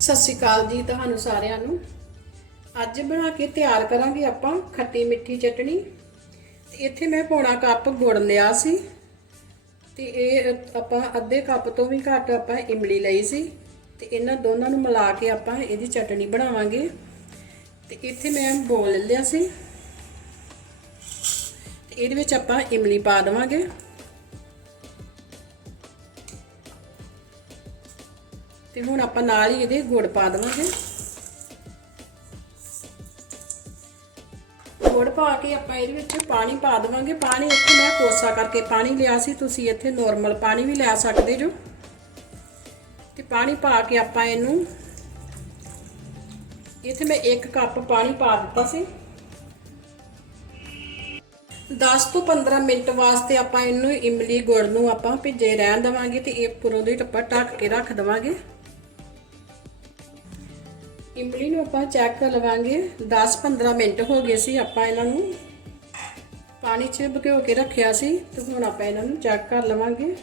ਸਤਿ ਸ਼੍ਰੀ ਅਕਾਲ ਜੀ ਤੁਹਾਨੂੰ ਸਾਰਿਆਂ ਨੂੰ। ਅੱਜ ਬਣਾ ਕੇ ਤਿਆਰ ਕਰਾਂਗੇ ਆਪਾਂ ਖੱਟੀ ਮਿੱਠੀ ਚਟਣੀ। ਤੇ ਇੱਥੇ ਮੈਂ ਪੌਣਾ ਕੱਪ ਗੁੜ ਲਿਆ ਸੀ। ਤੇ ਇਹ ਆਪਾਂ ਅੱਧੇ ਕੱਪ ਤੋਂ ਵੀ ਘੱਟ ਆਪਾਂ ਇਮਲੀ ਲਈ ਸੀ। ਤੇ ਇਹਨਾਂ ਦੋਨਾਂ ਨੂੰ ਮਿਲਾ ਕੇ ਆਪਾਂ ਇਹਦੀ ਚਟਣੀ ਬਣਾਵਾਂਗੇ। ਤੇ ਇੱਥੇ ਮੈਂ ਬੋਲ ਲਿਆ ਸੀ। ਤੇ ਇਹਦੇ ਵਿੱਚ ਆਪਾਂ ਇਮਲੀ ਪਾ ਦੇਵਾਂਗੇ। ਤੇ ਹੁਣ ਆਪਾਂ ਨਾਲ ਹੀ ਇਹਦੇ ਗੁੜ ਪਾ ਦੇਵਾਂਗੇ। ਗੁੜ ਪਾ ਕੇ ਆਪਾਂ ਇਹਦੇ ਵਿੱਚ ਪਾਣੀ ਪਾ ਦੇਵਾਂਗੇ। ਪਾਣੀ ਇੱਥੇ ਮੈਂ ਕੋਸਾ ਕਰਕੇ ਪਾਣੀ ਲਿਆ ਸੀ। ਤੁਸੀਂ ਇੱਥੇ ਨੋਰਮਲ ਪਾਣੀ ਵੀ ਲੈ ਸਕਦੇ ਜੋ। ਤੇ ਪਾਣੀ ਪਾ ਕੇ ਆਪਾਂ ਇਹਨੂੰ ਇੱਥੇ ਮੈਂ 1 ਕੱਪ ਪਾਣੀ ਪਾ ਦਿੱਤਾ ਸੀ। 10 ਤੋਂ 15 ਮਿੰਟ ਵਾਸਤੇ ਆਪਾਂ ਇਹਨੂੰ ਇਮਲੀ ਗੁੜ ਨੂੰ ਆਪਾਂ ਭਿੱਜੇ ਰਹਿਣ ਦੇਵਾਂਗੇ ਤੇ ਇਹ ਪੁਰੋਂ ਦੀ ਟੱਪਾ ਢੱਕ ਕੇ ਰੱਖ ਦੇਵਾਂਗੇ। ਇਮਲੀ ਨੂੰ ਆਪਾਂ ਚੈੱਕ ਕਰ ਲਵਾਂਗੇ। 10-15 ਮਿੰਟ ਹੋ ਗਏ ਸੀ ਆਪਾਂ ਇਹਨਾਂ ਨੂੰ। ਪਾਣੀ 'ਚ ਭਿਓ ਕੇ ਰੱਖਿਆ ਸੀ ਤੇ ਹੁਣ ਆਪਾਂ ਇਹਨਾਂ ਨੂੰ ਚੈੱਕ ਕਰ ਲਵਾਂਗੇ।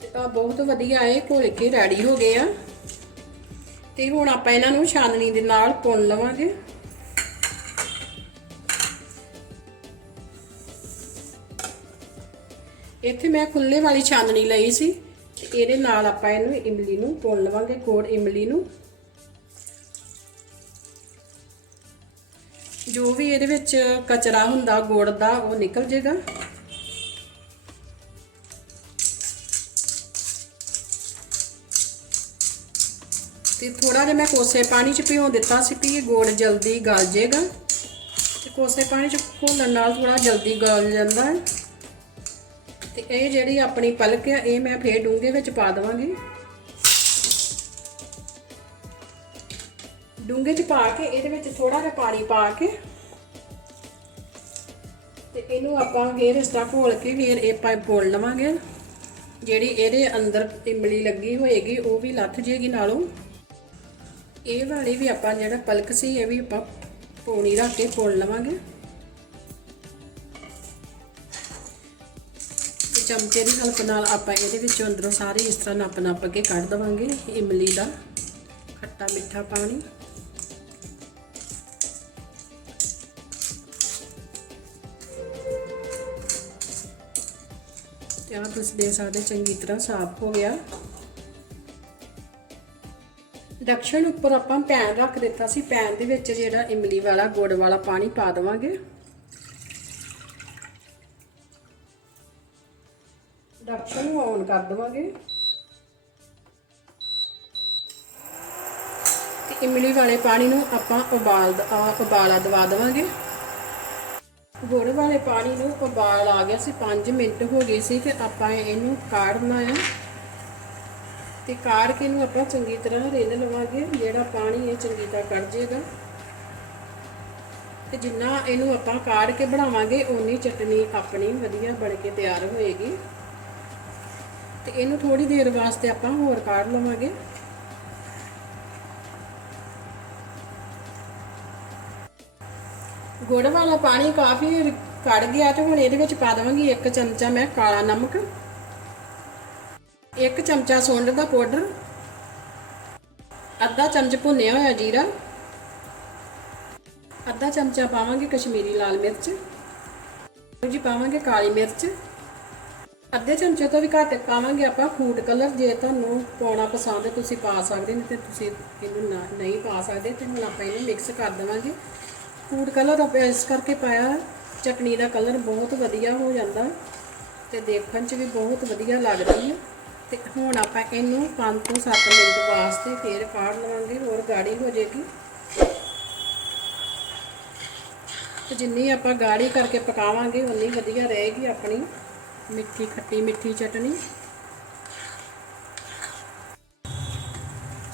ਤੇ ਆ ਬਹੁਤ ਵਧੀਆ ਇਹ ਘੋਲ ਕੇ ਰੈਡੀ ਹੋ ਗਏ ਆ। ਤੇ ਹੁਣ ਆਪਾਂ ਇਹਨਾਂ ਨੂੰ ਛਾਨਣੀ ਦੇ ਨਾਲ ਪੁੰਨ ਲਵਾਂਗੇ। ਇੱਥੇ ਮੈਂ ਖੁੱਲੇ ਵਾਲੀ ਛਾਨਣੀ ਲਈ ਸੀ। ਇਹਦੇ ਨਾਲ ਆਪਾਂ ਇਹਨੂੰ ਇਮਲੀ ਨੂੰ ਪੁੰਨ ਲਵਾਂਗੇ, ਕੋੜ ਇਮਲੀ ਨੂੰ। ਜੋ ਵੀ ਇਹਦੇ ਵਿੱਚ ਕਚਰਾ ਹੁੰਦਾ, ਗੁੜ ਦਾ, ਉਹ ਨਿਕਲ ਜੇਗਾ। ਤੇ ਥੋੜਾ ਜਿਹਾ ਮੈਂ ਕੋਸੇ ਪਾਣੀ 'ਚ ਭਿਓ ਦਿੱਤਾ ਸੀ ਕਿ ਇਹ ਗੁੜ ਜਲਦੀ ਗਲ ਜੇਗਾ। ਤੇ ਕੋਸੇ ਪਾਣੀ 'ਚ ਘੋਲਣ ਨਾਲ ਥੋੜਾ ਜਲਦੀ ਗਲ ਜਾਂਦਾ ਹੈ। ਤੇ ਇਹ ਜਿਹੜੀ ਆਪਣੀ ਪਲਕ ਆ, ਇਹ ਮੈਂ ਫੇਰ ਡੂੰਘੇ ਵਿੱਚ ਪਾ ਦਵਾਂਗੀ। ਡੂੰਘੇ 'ਚ ਪਾ ਕੇ, ਇਹਦੇ ਵਿੱਚ ਥੋੜਾ ਜਿਹਾ ਪਾਣੀ ਪਾ ਕੇ ਤੇ ਇਹਨੂੰ ਆਪਾਂ ਫੇਰ ਇਸ ਤਰ੍ਹਾਂ ਘੋਲ ਕੇ ਫੇਰ ਇਹ ਪਾਈਪ ਪੋਲ ਲਵਾਂਗੇ। ਜਿਹੜੀ ਇਹਦੇ ਅੰਦਰ ਇਮਲੀ ਲੱਗੀ ਹੋਏਗੀ, ਉਹ ਵੀ ਲੱਥ ਜੇਗੀ ਨਾਲੋਂ। ਇਹ ਵਾਲੀ ਵੀ ਆਪਾਂ ਜਿਹੜਾ ਪਲਕ ਸੀ, ਇਹ ਵੀ ਆਪਾਂ ਪੌਣੀ ਰੱਖ ਕੇ ਫੋਲ ਲਵਾਂਗੇ। ਚਮਚੇ ਦੀ ਹਲਪ ਨਾਲ ਆਪਾਂ ਇਹਦੇ ਵਿੱਚੋਂ ਅੰਦਰੋਂ ਸਾਰੇ ਇਸ ਤਰ੍ਹਾਂ ਨੱਪ ਨੱਪ ਕੇ ਕੱਢ ਦਵਾਂਗੇ ਇਮਲੀ ਦਾ ਖੱਟਾ ਮਿੱਠਾ ਪਾਣੀ। ਤੇ ਆਹ ਤੁਸੀਂ ਦੇ ਸਕਦੇ ਚੰਗੀ ਤਰ੍ਹਾਂ ਸਾਫ਼ ਹੋ ਗਿਆ। ਡਕਸ਼ਨ ਉੱਪਰ ਆਪਾਂ ਪੈਨ ਰੱਖ ਦਿੱਤਾ ਸੀ ਪੈਨ ਦੇ ਵਿੱਚ ਜਿਹੜਾ ਇਮਲੀ ਵਾਲਾ ਗੁੜ ਵਾਲਾ ਪਾਣੀ ਪਾ ਦੇਵਾਂਗੇ। ਡਕਸ਼ਨ ਨੂੰ ਔਨ ਕਰ ਦੇਵਾਂਗੇ। ਤੇ ਇਮਲੀ ਵਾਲੇ ਪਾਣੀ ਨੂੰ ਆਪਾਂ ਉਬਾਲ ਉਬਾਲਾ ਦਵਾ ਦੇਵਾਂਗੇ। ਗੁੜ ਵਾਲੇ ਪਾਣੀ ਨੂੰ ਉਬਾਲ ਆ ਗਿਆ ਸੀ 5 ਮਿੰਟ ਹੋ ਗਏ ਸੀ ਤੇ ਆਪਾਂ ਇਹਨੂੰ ਕਾੜਨਾ ਹੈ ਤੇ ਕਾੜ ਕੇ ਇਹਨੂੰ ਆਪਾਂ ਚੰਗੀ ਤਰ੍ਹਾਂ ਰਿੰਨ ਲਵਾਂਗੇ, ਜਿਹੜਾ ਪਾਣੀ ਇਹ ਚੰਗੀ ਤਰ੍ਹਾਂ ਕੱਢ ਜੇਗਾ ਤੇ ਜਿੰਨਾ ਇਹਨੂੰ ਆਪਾਂ ਕਾੜ ਕੇ ਬਣਾਵਾਂਗੇ, ਓਨੀ ਚਟਨੀ ਆਪਣੀ ਵਧੀਆ ਬਣ ਕੇ ਤਿਆਰ ਹੋਏਗੀ। ਤੇ ਇਹਨੂੰ ਥੋੜੀ ਦੇਰ ਵਾਸਤੇ ਆਪਾਂ ਹੋਰ ਕਾੜ ਲਵਾਂਗੇ। ਗੁੜ ਵਾਲਾ ਪਾਣੀ ਕਾਫੀ ਕੜ ਗਿਆ ਤੇ ਹੁਣ ਇਹਦੇ ਵਿੱਚ ਪਾ ਦਵਾਂਗੀ ਇੱਕ ਚਮਚਾ ਮੈਂ ਕਾਲਾ ਨਮਕ, ਇੱਕ ਚਮਚਾ ਸੁੰਡ ਦਾ ਪਾਊਡਰ, ਅੱਧਾ ਚਮਚ ਭੁੰਨਿਆ ਹੋਇਆ ਜੀਰਾ, ਅੱਧਾ ਚਮਚਾ ਪਾਵਾਂਗੇ ਕਸ਼ਮੀਰੀ ਲਾਲ ਮਿਰਚ ਜੀ ਪਾਵਾਂਗੇ ਕਾਲੀ ਮਿਰਚ। ਅੱਧੇ ਚਮਚੇ ਤੋਂ ਵੀ ਘੱਟ ਪਾਵਾਂਗੇ ਆਪਾਂ ਫੂਡ ਕਲਰ, ਜੇ ਤੁਹਾਨੂੰ ਪਾਉਣਾ ਪਸੰਦ ਹੈ ਤੁਸੀਂ ਪਾ ਸਕਦੇ ਨਹੀਂ ਤੇ ਤੁਸੀਂ ਇਹਨੂੰ ਨਾ- ਨਹੀਂ ਪਾ ਸਕਦੇ ਤੇ ਹੁਣ ਆਪਾਂ ਇਹਨੂੰ ਮਿਕਸ ਕਰ ਦੇਵਾਂਗੇ। ਫੂਡ ਕਲਰ ਆਪਾਂ ਇਸ ਕਰਕੇ ਪਾਇਆ, ਚਟਨੀ ਦਾ ਕਲਰ ਬਹੁਤ ਵਧੀਆ ਹੋ ਜਾਂਦਾ ਤੇ ਦੇਖਣ 'ਚ ਵੀ ਬਹੁਤ ਵਧੀਆ ਲੱਗਦੀ ਹੈ। ਤੇ ਹੁਣ ਆਪਾਂ ਇਹਨੂੰ 5 ਤੋਂ 7 ਮਿੰਟ ਵਾਸਤੇ ਫੇਰ ਕਾੜ ਲਵਾਂਗੇ, ਹੋਰ ਗਾੜੀ ਹੋ ਜਾਏਗੀ। ਤੇ ਜਿੰਨੀ ਆਪਾਂ ਗਾੜੀ ਕਰਕੇ ਪਕਾਵਾਂਗੇ ਉਨੀ ਵਧੀਆ ਰਹੇਗੀ ਆਪਣੀ। ਮਿੱਠੀ ਖੱਟੀ ਮਿੱਠੀ ਚਟਨੀ।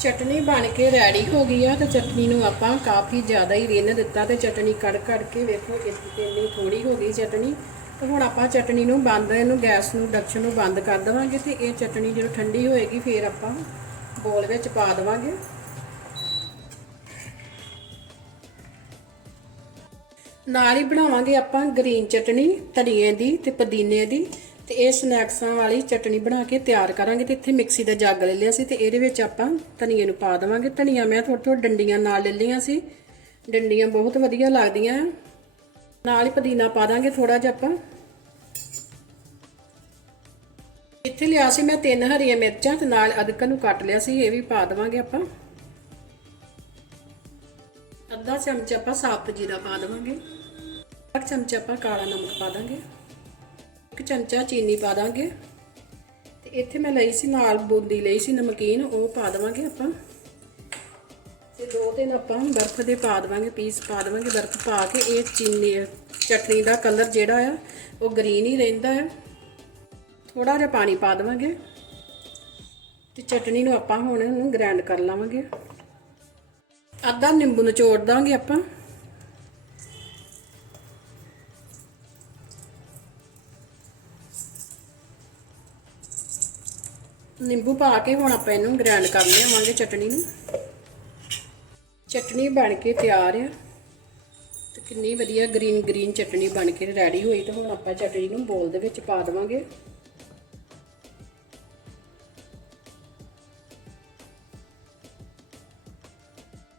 ਚਟਨੀ ਬਣ ਕੇ ਰੈਡੀ ਹੋ ਗਈ ਆ ਤੇ ਚਟਨੀ ਨੂੰ ਆਪਾਂ ਕਾਫੀ ਜ਼ਿਆਦਾ ਹੀ ਰਿੰਨ ਦਿੱਤਾ ਤੇ ਚਟਨੀ ਕੜ ਕੜ ਕੇ ਵੇਖੋ ਇਸ ਇੰਨੀ ਥੋੜੀ ਹੋ ਗਈ ਚਟਨੀ। ਤੇ ਹੁਣ ਆਪਾਂ ਚਟਨੀ ਨੂੰ ਬੰਦ ਇਹਨੂੰ ਗੈਸ ਨੂੰ ਡਕਸ਼ਨ ਨੂੰ ਬੰਦ ਕਰ ਦੇਵਾਂਗੇ ਤੇ ਇਹ ਚਟਣੀ ਜਦੋਂ ਠੰਡੀ ਹੋਏਗੀ ਫਿਰ ਆਪਾਂ ਬੋਲ ਵਿੱਚ ਪਾ ਦੇਵਾਂਗੇ। ਨਾਲ ਹੀ ਬਣਾਵਾਂਗੇ ਆਪਾਂ ਗ੍ਰੀਨ ਚਟਨੀ, ਧਨੀਏ ਦੀ ਤੇ ਪੁਦੀਨੇ ਦੀ। ਤੇ ਇਹ ਸਨੈਕਸਾਂ ਵਾਲੀ ਚਟਣੀ ਬਣਾ ਕੇ ਤਿਆਰ ਕਰਾਂਗੇ ਤੇ ਇੱਥੇ ਮਿਕਸੀ ਦਾ ਜੱਗ ਲੈ ਲਿਆ ਸੀ ਤੇ ਇਹਦੇ ਵਿੱਚ ਆਪਾਂ ਧਨੀਏ ਨੂੰ ਪਾ ਦੇਵਾਂਗੇ। ਧਨੀਆ ਮੈਂ ਥੋੜ੍ਹਾ ਥੋੜ੍ਹ ਡੰਡੀਆਂ ਨਾਲ ਲੈ ਲਈਆਂ ਸੀ। ਡੰਡੀਆਂ ਬਹੁਤ ਵਧੀਆ ਲੱਗਦੀਆਂ। ਨਾਲ ਹੀ ਪੁਦੀਨਾ ਪਾ ਦਾਂਗੇ ਥੋੜਾ ਜਿਹਾ ਆਪਾਂ। ਇੱਥੇ ਲਿਆ ਸੀ ਮੈਂ ਤਿੰਨ ਹਰੀਆਂ ਮਿਰਚਾਂ ਤੇ ਨਾਲ ਅਦਰਕ ਨੂੰ ਕੱਟ ਲਿਆ ਸੀ, ਇਹ ਵੀ ਪਾ ਦੇਵਾਂਗੇ ਆਪਾਂ। ਅੱਧਾ ਚਮਚਾ ਆਪਾਂ ਸਾਬਤ ਜੀਰਾ ਪਾ ਦੇਵਾਂਗੇ। ਇੱਕ ਚਮਚਾ ਆਪਾਂ ਕਾਲਾ ਨਮਕ ਪਾ ਦਾਂਗੇ। ਇੱਕ ਚਮਚਾ ਚੀਨੀ ਪਾ ਦਾਂਗੇ। ਤੇ ਇੱਥੇ ਮੈਂ ਲਈ ਸੀ ਨਾਲ ਬੂੰਦੀ ਲਈ ਸੀ ਨਮਕੀਨ, ਉਹ ਪਾ ਦੇਵਾਂਗੇ ਆਪਾਂ। ਤੇ ਦੋ ਤਿੰਨ ਆਪਾਂ ਬਰਫ਼ ਦੇ ਪਾ ਦੇਵਾਂਗੇ, ਪੀਸ ਪਾ ਦੇਵਾਂਗੇ। ਬਰਫ਼ ਪਾ ਕੇ ਇਹ ਚੀਨੀ, ਚਟਨੀ ਦਾ ਕਲਰ ਜਿਹੜਾ ਆ, ਉਹ ਗ੍ਰੀਨ ਹੀ ਰਹਿੰਦਾ ਹੈ ਥੋੜਾ ਜਿਹਾ ਪਾਣੀ ਪਾ ਦੇਵਾਂਗੇ। ਤੇ ਚਟਨੀ ਨੂੰ ਆਪਾਂ ਹੁਣ ਇਹਨੂੰ ਗ੍ਰਾਈਂਡ ਕਰ ਲਾਵਾਂਗੇ। ਅੱਧਾ ਨਿੰਬੂ ਨਿਚੋੜ ਦਾਂਗੇ ਆਪਾਂ। ਨਿੰਬੂ ਪਾ ਕੇ ਹੁਣ ਆਪਾਂ ਇਹਨੂੰ ਗ੍ਰਾਈਂਡ ਕਰ ਲਿਆਵਾਂਗੇ ਚਟਨੀ ਨੂੰ। ਚਟਣੀ ਬਣ ਕੇ ਤਿਆਰ ਆ। ਤੇ ਕਿੰਨੀ ਵਧੀਆ ਗ੍ਰੀਨ ਗ੍ਰੀਨ ਚਟਨੀ ਬਣ ਕੇ ਰੈਡੀ ਹੋਈ ਤੇ ਹੁਣ ਆਪਾਂ ਚਟਨੀ ਨੂੰ ਬੋਲ ਦੇ ਵਿੱਚ ਪਾ ਦੇਵਾਂਗੇ।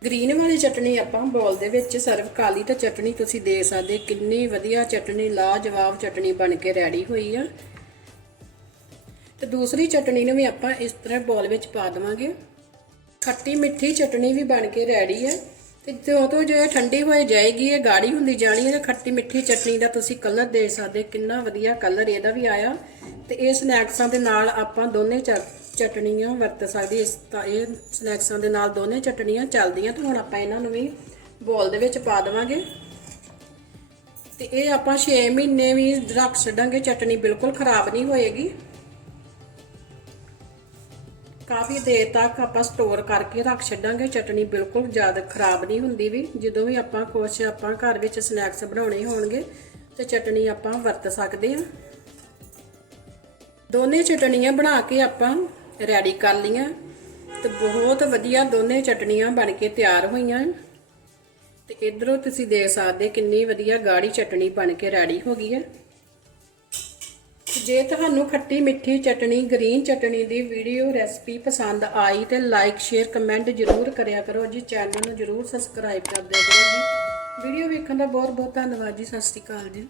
ਗ੍ਰੀਨ ਵਾਲੀ ਚਟਣੀ ਆਪਾਂ ਬੋਲ ਦੇ ਵਿੱਚ ਸਰਵ ਕਾਲੀ ਤਾਂ ਚਟਣੀ ਤੁਸੀਂ ਦੇ ਸਕਦੇ ਕਿੰਨੀ ਵਧੀਆ ਚਟਨੀ ਲਾਜਵਾਬ ਚਟਨੀ ਬਣ ਕੇ ਰੈਡੀ ਹੋਈ ਆ। ਤੇ ਦੂਸਰੀ ਚਟਨੀ ਨੂੰ ਵੀ ਆਪਾਂ ਇਸ ਤਰ੍ਹਾਂ ਬੋਲ ਵਿੱਚ ਪਾ ਦੇਵਾਂਗੇ। ਖੱਟੀ ਮਿੱਠੀ ਚਟਨੀ ਵੀ ਬਣ ਕੇ ਰੈਡੀ ਹੈ। ਤੇ ਜਦੋਂ ਤੋਂ ਜੋ ਇਹ ਠੰਡੀ ਹੋਏ ਜਾਏਗੀ, ਇਹ ਗਾੜੀ ਹੁੰਦੀ ਜਾਣੀ ਹੈ, ਤੇ ਖੱਟੀ ਮਿੱਠੀ ਚਟਨੀ ਦਾ ਤੁਸੀਂ ਕਲਰ ਦੇ ਸਕਦੇ ਕਿੰਨਾ ਵਧੀਆ ਕਲਰ ਇਹਦਾ ਵੀ ਆਇਆ। ਤੇ ਇਹ ਸਨੈਕਸਾਂ ਦੇ ਨਾਲ ਆਪਾਂ ਦੋਨੇ ਚ- ਚਟਣੀਆਂ ਵਰਤ ਸਕਦੇ ਇਸ ਤਾਂ ਇਹ ਸਨੈਕਸਾਂ ਦੇ ਨਾਲ ਦੋਨੇ ਚਟਣੀਆਂ ਚੱਲਦੀਆਂ, ਤੇ ਹੁਣ ਆਪਾਂ ਇਹਨਾਂ ਨੂੰ ਵੀ ਬੋਲ ਦੇ ਵਿੱਚ ਪਾ ਦੇਵਾਂਗੇ। ਤੇ ਇਹ ਆਪਾਂ 6 ਮਹੀਨੇ ਵੀ ਰੱਖ ਛੱਡਾਂਗੇ ਚਟਨੀ ਬਿਲਕੁਲ ਖਰਾਬ ਨਹੀਂ ਹੋਏਗੀ। ਕਾਫੀ ਦੇਰ ਤੱਕ ਆਪਾਂ ਸਟੋਰ ਕਰਕੇ ਰੱਖ ਛੱਡਾਂਗੇ। ਚਟਨੀ ਬਿਲਕੁਲ ਜ਼ਿਆਦਾ ਖਰਾਬ ਨਹੀਂ ਹੁੰਦੀ ਵੀ। ਜਦੋਂ ਵੀ ਆਪਾਂ ਕੁਛ ਆਪਾਂ ਘਰ ਵਿੱਚ ਸਨੈਕਸ ਬਣਾਉਣੇ ਹੋਣਗੇ, ਤੇ ਚਟਣੀ ਆਪਾਂ ਵਰਤ ਸਕਦੇ ਹਾਂ। ਦੋਨੇ ਚਟਣੀਆਂ ਬਣਾ ਕੇ ਆਪਾਂ ਰੈਡੀ ਕਰ ਲਈਆਂ। ਤੇ ਬਹੁਤ ਵਧੀਆ ਦੋਨੇ ਚਟਣੀਆਂ ਬਣ ਕੇ ਤਿਆਰ ਹੋਈਆਂ। ਤੇ ਇਧਰੋਂ ਤੁਸੀਂ ਦੇਖ ਸਕਦੇ ਕਿੰਨੀ ਵਧੀਆ ਗਾੜੀ ਚਟਣੀ ਬਣ ਕੇ ਰੈਡੀ ਹੋ ਗਈ ਹੈ। ਜੇ ਤੁਹਾਨੂੰ ਖੱਟੀ ਮਿੱਠੀ ਚਟਣੀ, ਗ੍ਰੀਨ ਚਟਣੀ ਦੀ ਵੀਡੀਓ ਰੈਸਪੀ ਪਸੰਦ ਆਈ ਤੇ ਲਾਈਕ ਸ਼ੇਅਰ ਕਮੈਂਟ ਜ਼ਰੂਰ ਕਰਿਆ ਕਰੋ। ਜੀ ਚੈਨਲ ਨੂੰ ਜ਼ਰੂਰ ਸਬਸਕ੍ਰਾਈਬ ਕਰ ਦਿਆ ਕਰੋ ਜੀ। ਵੀਡੀਓ ਵੇਖਣ ਦਾ ਬਹੁਤ ਬਹੁਤ ਧੰਨਵਾਦ ਜੀ। ਸਤਿ ਸ਼੍ਰੀ ਅਕਾਲ ਜੀ।